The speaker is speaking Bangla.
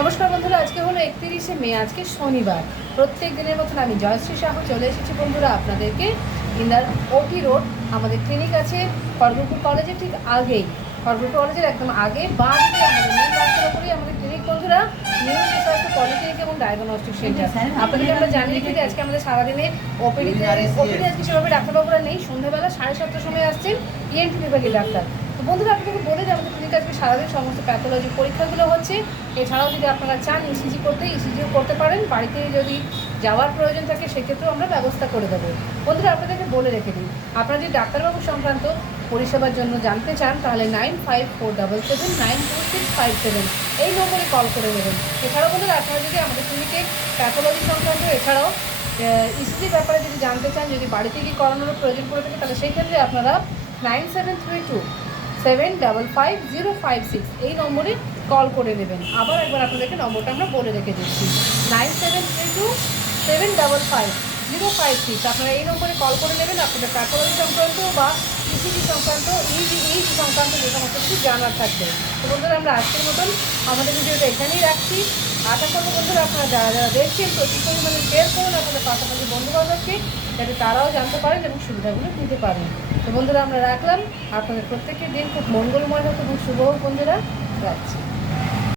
নমস্কার বন্ধুরা, আজকে হলো 31শে মে, আজকে শনিবার। প্রত্যেক দিনের মতন আমি জয়শ্রী সাহু চলে এসেছি বন্ধুরা আপনাদেরকে ইন্দার ওটি রোড। আমাদের ক্লিনিক আছে খড়গপুর কলেজের ঠিক আগেই, খড়গপুর কলেজের একদম আগে বাঁ দিকে আমাদের মেন রাস্তার উপরেই আমাদের ক্লিনিক বন্ধুরা, নিউ সুস্বাস্থ্য পলিক্লিনিক এবং ডায়াগনস্টিক সেন্টার। আপনাদেরকে আমরা জানিয়ে দিই আজকে আমাদের সারাদিনে ওপিডি আজকে সেভাবে ডাক্তারবাবুরা নেই। সন্ধ্যাবেলা 7:30টার সময় আসছেন ইএনটি বিভাগের ডাক্তার। তো বন্ধুরা আপনাদেরকে বলে যে আমাদের ক্লিনিক আজকে সারাদিন সমস্ত প্যাথোলজি পরীক্ষাগুলো হচ্ছে। এছাড়াও যদি আপনারা চান ইসিজি করতে, ইসিজিও করতে পারেন। বাড়িতে যদি যাওয়ার প্রয়োজন থাকে সেক্ষেত্রেও আমরা ব্যবস্থা করে দেবো। বন্ধুরা আপনাদেরকে বলে রেখে দিই, আপনারা যদি ডাক্তারবাবু সংক্রান্ত পরিষেবার জন্য জানতে চান তাহলে 9547792657 এই নম্বরে কল করে নেবেন। এছাড়াও বন্ধুরা আপনারা যদি আমাদের ক্লিনিকে প্যাথোলজি সংক্রান্ত এছাড়াও ইসিজির ব্যাপারে যদি জানতে চান, যদি বাড়িতে গিয়ে করানোর প্রয়োজন পড়ে থাকে তাহলে সেই ক্ষেত্রে আপনারা 9732755056 এই নম্বরে কল করে নেবেন। আবার একবার আপনাদেরকে নম্বরটা আমরা বলে রেখে দিচ্ছি, 9732755056। আপনারা এই নম্বরে কল করে নেবেন আপনাদের প্যাথোলজি সংক্রান্ত বা ইসিজি সংক্রান্ত, এই সংক্রান্ত যে সমস্ত কিছু জানার থাকবে। তো বন্ধুরা আমরা আজকের মতন আমাদের ভিডিওটা এখানেই রাখছি। আশা করবো বন্ধুরা আপনারা যারা যারা দেখছেন প্রচুর পরিমাণে শেয়ার করুন আপনাদের পাশাপাশি বন্ধুবান্ধবকে, যাতে তারাও জানতে পারেন এবং সুবিধাগুলো নিতে পারেন। তো বন্ধুরা আমরা রাখলাম, আপনাদের প্রত্যেকের দিন খুব মঙ্গলময় হোক এবং শুভ হোক বন্ধুরা, রাখছি।